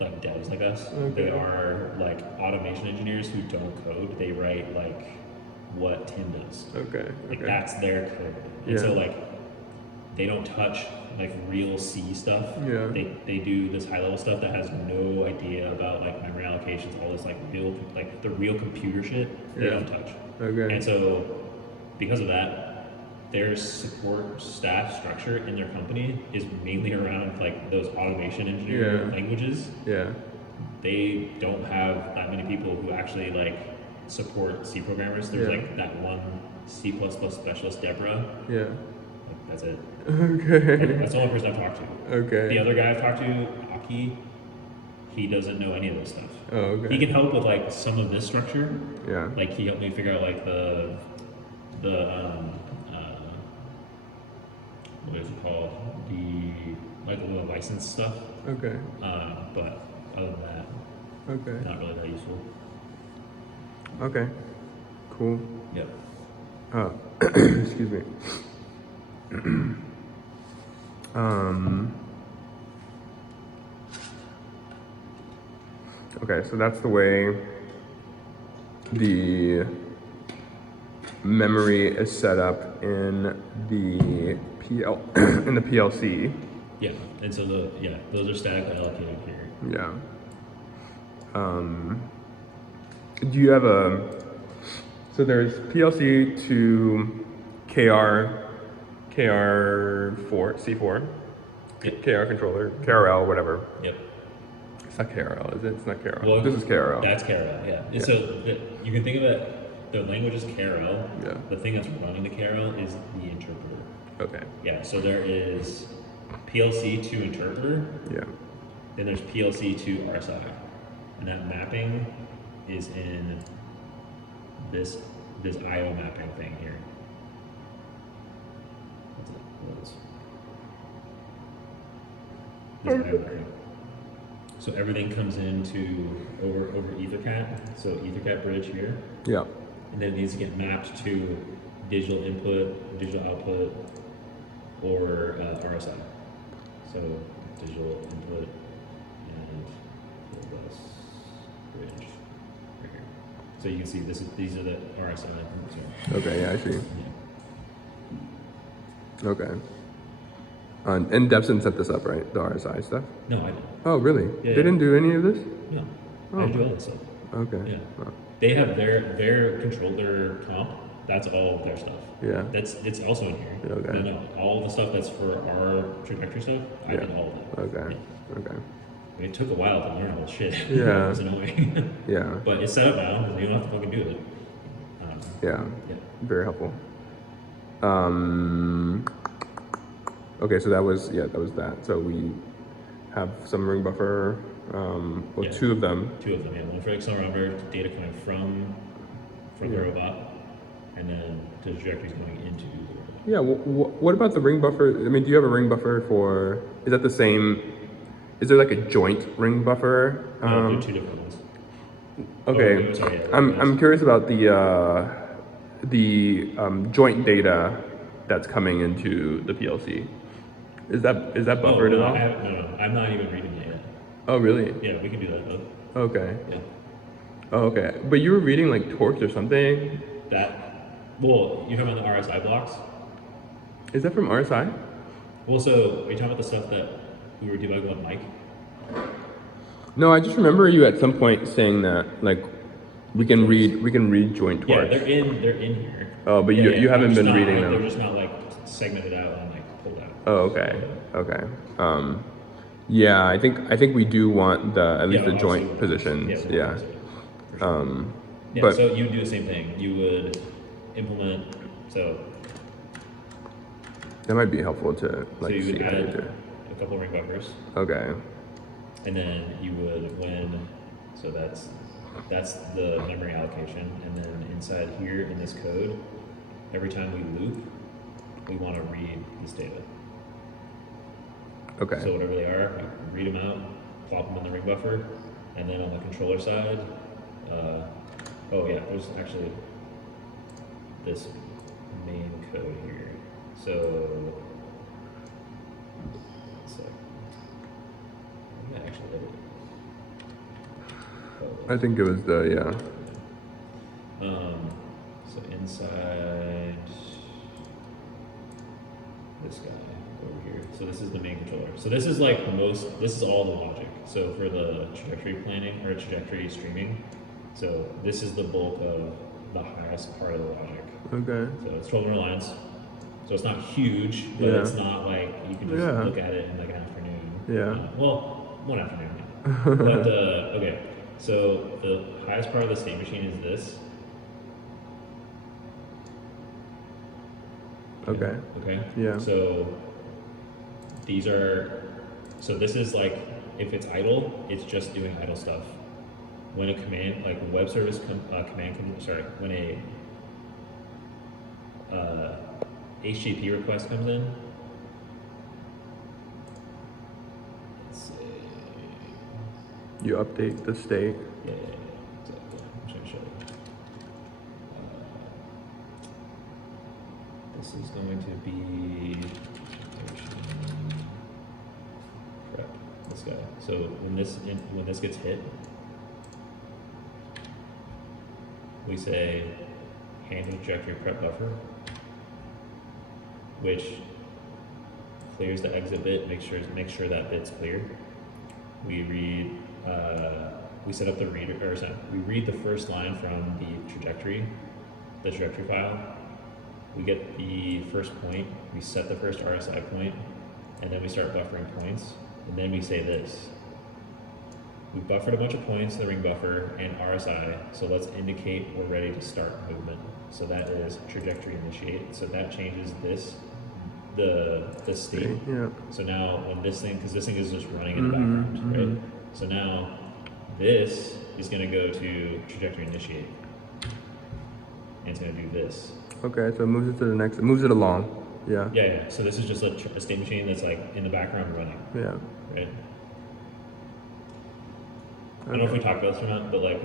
like devs like us. Okay. They are like automation engineers who don't code. They write like what Tim does. Okay. Like Okay. that's their code. And Yeah. so like they don't touch like real C stuff. Yeah. They do this high level stuff that has no idea about like memory allocations, all this like the real computer shit. They Yeah. don't touch. Okay. And so because of that, their support staff structure in their company is mainly around like those automation engineering languages. Yeah. They don't have that many people who actually like support C programmers. There's like that one C++ specialist, Deborah. Yeah. That's it. Okay. That's the only person I've talked to. Okay. The other guy I've talked to, Aki, he doesn't know any of this stuff. Oh, okay. He can help with like some of this structure. Yeah. Like he helped me figure out like the what is it called? The license stuff. Okay. But other than that, Okay. not really that useful. Okay. Cool. Yep. Excuse me. Okay, so that's the way the memory is set up in the in the PLC. Yeah, and so those are statically allocated here. Yeah. Do you have so there's PLC to KR4, C4, Yep. KR controller, KRL, whatever. Yep. It's not KRL, is it? It's not KRL. Well, This is KRL. That's KRL, yeah. And so you can think of it, the language is KRL. Yeah. The thing that's running the KRL is the interpreter. Okay. Yeah, so there is PLC to interpreter, Yeah. then there's PLC to RSI. And that mapping is in this IO mapping thing here. What is this IO mapping. So everything comes into over Ethercat. So Ethercat bridge here. Yeah. And then it needs to get mapped to digital input, digital output, or RSI. So digital input and bus bridge right here. So you can see these are the RSI. Okay, yeah, I see. Yeah. Okay. And Debson set this up, right? The RSI stuff? No, I don't. Oh, really? Yeah, They didn't do any of this? No. Oh. I do all that stuff. Okay. Yeah. Oh. They have their controller comp. That's all their stuff. Yeah. It's also in here. Okay. No, all the stuff that's for our trajectory stuff, I did all of that. Okay. Yeah. Okay. I mean, it took a while to learn all this shit. Yeah. It was annoying. Yeah. But it's set up now, and you don't have to fucking do it. Yeah. Yeah. Very helpful. Okay, so that was that. So we have some ring buffer. Well, Yeah. two of them. Two of them, yeah. One for accelerometer, data coming from the robot, and then the trajectories going into the robot. Yeah. What about the ring buffer? I mean, do you have a ring buffer for? Is that the same? Is there like a joint ring buffer? No, they're two different ones. Okay. Oh, sorry, yeah, I'm curious about the joint data that's coming into the PLC. Is that buffered at all? No, I'm not even reading it yet. Oh, really? Yeah, we can do that though. Okay. Yeah. Oh, okay. But you were reading like torques or something. Well, you're talking about the RSI blocks? Is that from RSI? Well, so are you talking about the stuff that we were debugging with Mike? No, I just remember you at some point saying that like we can read joint torques. Yeah, they're in here. Oh, but you haven't been reading them. them. They're just not like segmented out and like pulled out. Oh, okay. Okay. Yeah, I think we do want at least the joint positions. Yeah. Yeah, but so you would do the same thing. You would implement that might be helpful to like you see would how to add do. a couple ring buffers. Okay. And then you would so that's the memory allocation, and then inside here in this code, every time we loop, we want to read this data. Okay. So whatever they are, read them out, plop them in the ring buffer, and then on the controller side, there's actually this main code here. So, let's see. I actually did it. I think it was the So inside this guy over here. So this is the main controller. So this is like this is all the logic. So for the trajectory planning or trajectory streaming, so this is the bulk of the highest part of the logic. Okay. So it's 12 lines. So it's not huge, but Yeah. it's not like you can just look at it in like an afternoon. Yeah. Well, one afternoon. But okay. So the highest part of the state machine is this. Okay. Okay. Yeah. So these are. So this is like if it's idle, it's just doing idle stuff. When a command, like a web service when a HTTP request comes in. Let's see. You update the state. Yeah, exactly. I'm just gonna show you. This is going to be crap. This guy. So when this gets hit, we say handle trajectory prep buffer, which clears the exit bit, make sure that bit's clear. We read we set up the reader, or sorry, we read the first line from the trajectory file. We get the first point, we set the first RSI point, and then we start buffering points, and then we say this. We buffered a bunch of points in the ring buffer and RSI, so let's indicate we're ready to start movement. So that is trajectory initiate. So that changes the state. Yeah. So now when this thing, because this thing is just running in the background, right? So now this is going to go to trajectory initiate, and it's going to do this. Okay, so it moves it to the next. It moves it along. Yeah. Yeah. So this is just a state machine that's like in the background running. Yeah. Right. I don't know if we talked about this or not, but like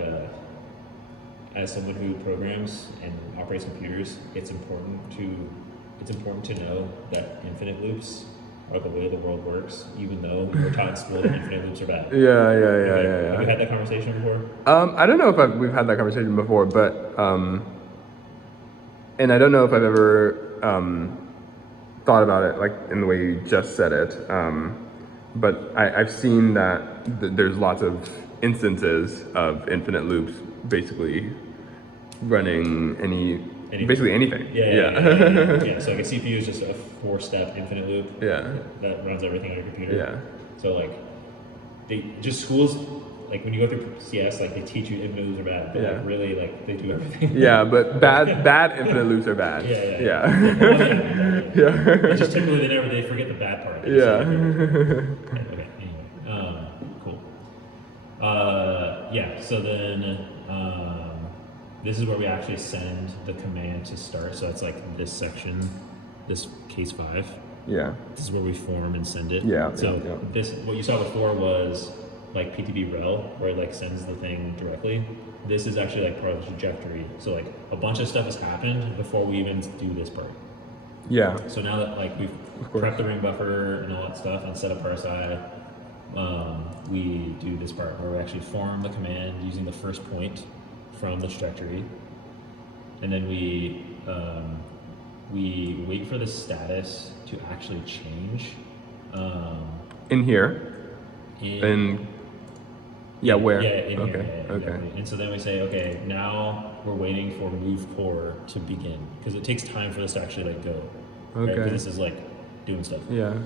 as someone who programs and operates computers, it's important to know that infinite loops are the way the world works, even though we were taught in school that infinite loops are bad. Yeah. Have you had that conversation before? I don't know if we've had that conversation before, but and I don't know if I've ever thought about it like in the way you just said it. But I've seen that there's lots of instances of infinite loops basically running basically anything. Yeah. So like a CPU is just a 4-step infinite loop. Yeah. That runs everything on your computer. Yeah. So like schools, like when you go through CS, like they teach you infinite loops are bad, but like really like they do everything. Yeah, but bad infinite loops are bad. Yeah. It's just typically they forget the bad part. Yeah. Okay. Anyway, cool. So then this is where we actually send the command to start. So that's like this section, this case 5. Yeah. This is where we form and send it. Yeah. So this, what you saw before was like PTB rel, where it like sends the thing directly. This is actually like part of the trajectory. So like a bunch of stuff has happened before we even do this part. Yeah. So now that like we've prepped the ring buffer and all that stuff and set up RSI, we do this part where we actually form the command using the first point from the trajectory, and then we wait for the status to actually change. In here. Where? Yeah, in okay. here. Yeah, okay. Exactly. And so then we say, okay, now we're waiting for move core to begin, because it takes time for this to actually like go. Okay. Because this is like doing stuff. Yeah.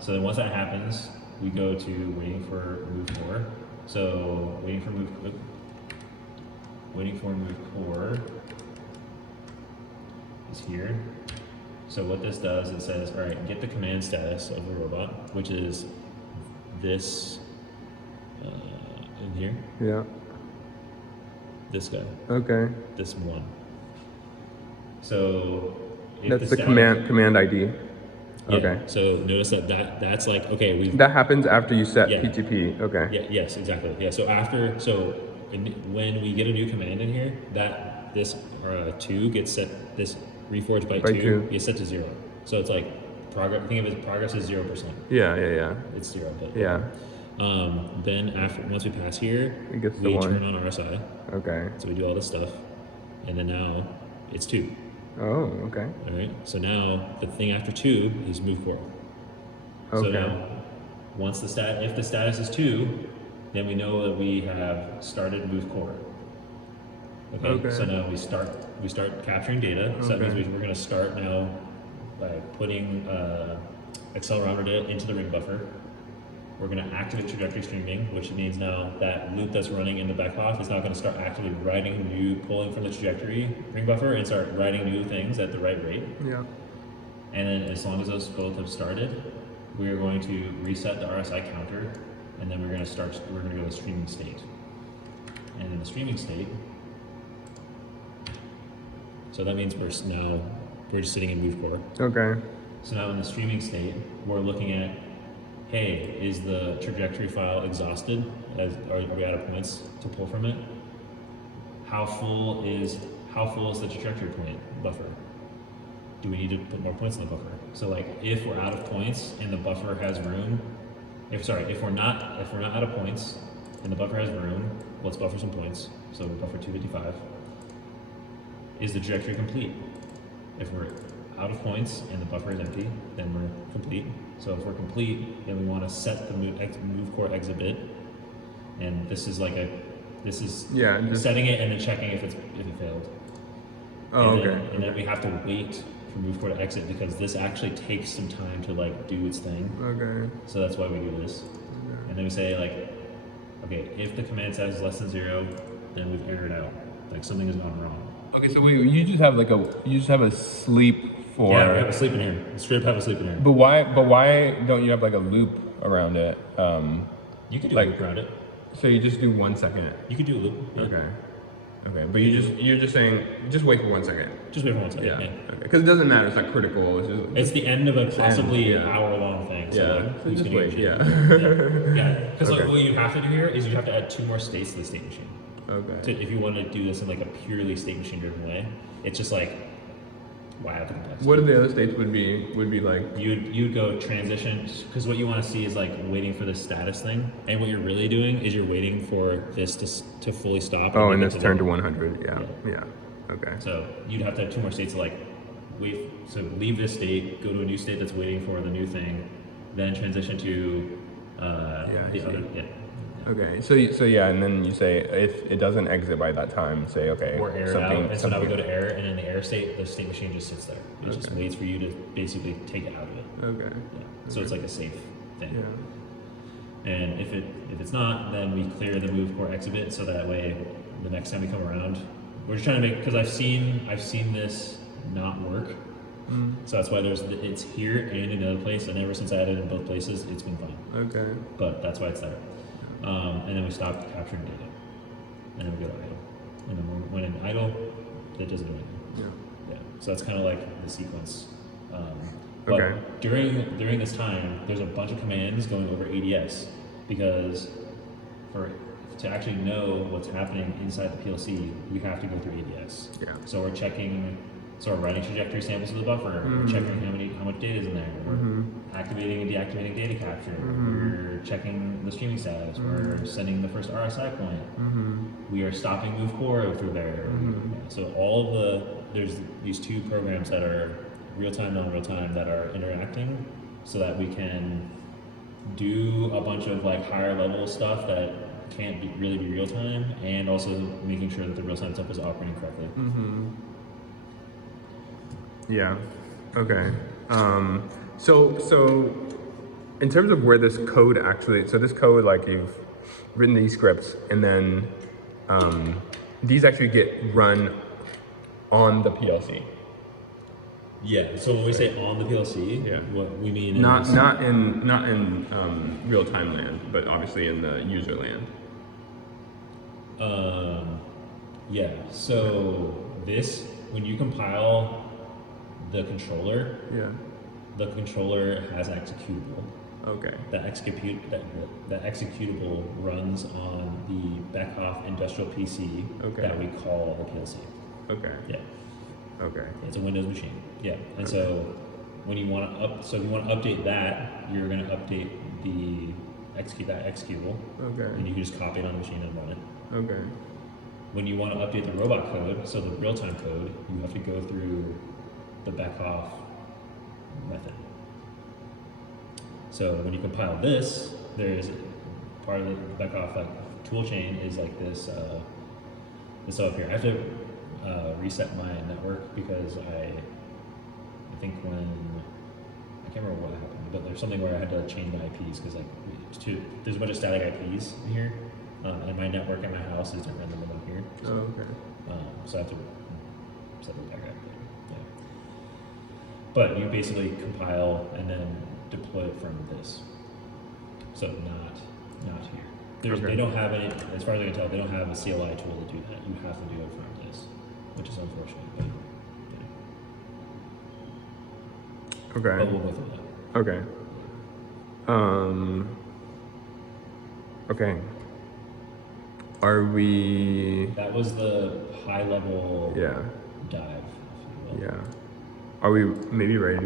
So then once that happens, we go to waiting for move core. So waiting for move core is here. So what this does, it says, all right, get the command status of the robot, which is this in here. Yeah. This guy. Okay. This one. So if That's the status, command ID. yeah, Okay. So notice that's like, okay, that happens after you set Yeah. PTP. Okay. Yeah, yes, exactly. Yeah, so when we get a new command in here, that this 2 gets set, this Reforge byte Byte 2 gets set to 0. So it's like progress. Think of it as progress is 0%. Yeah. It's 0, but Yeah. Then once we pass here, It gets to we 1. turn on RSI. Okay. So we do all this stuff, and then now it's 2. Oh, okay. All right. So now the thing after 2 is move core. So Okay. now, if the status is 2, then we know that we have started move core. Okay. So now we start capturing data. So that means we're going to start now by putting accelerometer data into the ring buffer. We're going to activate trajectory streaming, which means now that loop that's running in the back off is now going to start actively pulling from the trajectory ring buffer and start writing new things at the right rate. Yeah. And then as long as those both have started, we're going to reset the RSI counter, and then we're going to go to streaming state. And in the streaming state, so that means we're just sitting in move core. Okay. So now in the streaming state, we're looking at, hey, is the trajectory file exhausted? Are we out of points to pull from it? How full is the trajectory point buffer? Do we need to put more points in the buffer? So like if we're out of points and the buffer has room, if we're not out of points and the buffer has room, let's buffer some points. So we buffer 255. Is the trajectory complete? If we're out of points and the buffer is empty, then we're complete. So if we're complete, then we want to set the move core exit bit, and this is setting it and then checking if it failed. Oh, and okay. And then we have to wait for move core to exit because this actually takes some time to like do its thing. Okay. So that's why we do this. Okay. And then we say like, okay, if the command status is less than 0, then we've errored out. Like something has gone wrong. Okay, so you just have a sleep for. Yeah, we have a sleep in here. We straight up have a sleep in here. But why don't you have like a loop around it? You could do like- a loop around it. So you just do 1 second. You could do a loop. Yeah. Okay, but you're just saying just wait for 1 second. Just wait for 1 second. Yeah. Yeah. Okay. Because it doesn't matter. It's not critical. It's just. It's the end of a possibly yeah. hour-long thing. So Yeah. like, So who's just gonna wait. give a Yeah. shit? Yeah. Because Okay. like, what you have to do here is you have to add 2 more states to the state machine. Okay. If you want to do this in like a purely state machine driven way, it's just like, why have the complexity? What are the other states would be like? You'd go transition, because what you want to see is like waiting for the status thing, and what you're really doing is you're waiting for this to fully stop. Oh, and then it's get turned to the- 100. Yeah. Okay. So you'd have to have 2 more states to like leave this state, go to a new state that's waiting for the new thing, then transition to I the see. other. Yeah. Okay. So yeah, and then you say if it doesn't exit by that time, say okay. Or error out, and so now we go to error, and in the error state, the state machine just sits there. It just Okay. waits for you to basically take it out of it. Okay. Yeah. So it's like a safe thing. Yeah. And if it's not, then we clear the move core exhibit, so that way the next time we come around, we're just trying to make, because I've seen this not work. So that's why it's here and in another place, and ever since I added it in both places, it's been fine. Okay. But that's why it's there. And then we stop capturing data, and then we go to idle. And then when in idle, it doesn't do anything. Yeah. So that's kind of like the sequence. But Okay. during this time, there's a bunch of commands going over ADS, because to actually know what's happening inside the PLC, we have to go through ADS. Yeah. So we're writing trajectory samples of the buffer. We're checking how much data is in there. We're activating and deactivating data capture. We're checking the streaming status. We're sending the first RSI point. We are stopping move core through there. So there's these 2 programs that are real time, non-real time, that are interacting, so that we can do a bunch of like higher level stuff that can't really be real time, and also making sure that the real time stuff is operating correctly. Yeah. Okay. So in terms of where this code actually, so this code, like you've written these scripts, and then these actually get run on the PLC. Yeah. So when we say on the PLC, what we mean Not is in real time land, but obviously in the user land. yeah. So when you compile the controller, the controller has executable. Okay. That executable runs on the Beckhoff industrial PC that we call the PLC. Okay. Yeah. Okay. It's a Windows machine. Yeah. And so when you want to if you want to update that, you're going to update the execute that executable, Okay. and you can just copy it on the machine and run it. Okay. When you want to update the robot code, so the real-time code, you have to go through the backoff method. So when you compile this, there's part of the backoff like tool chain is like this. This up here. I have to reset my network because I think when I can't remember what happened, but there's something where I had to change my IPs because like there's a bunch of static IPs in here, and my network at my house is different than the one here. So, Oh, okay. so I have to set it back up. Yeah. But you basically compile and then deploy it from this. So not here. Okay. They don't have any, as far as I can tell, they don't have a CLI tool to do that. You have to do it from this, which is unfortunate. But, Okay. but we'll go through that. Okay. Okay. Are we? That was the high level Yeah. dive, if you will. Yeah. Are we maybe ready to go?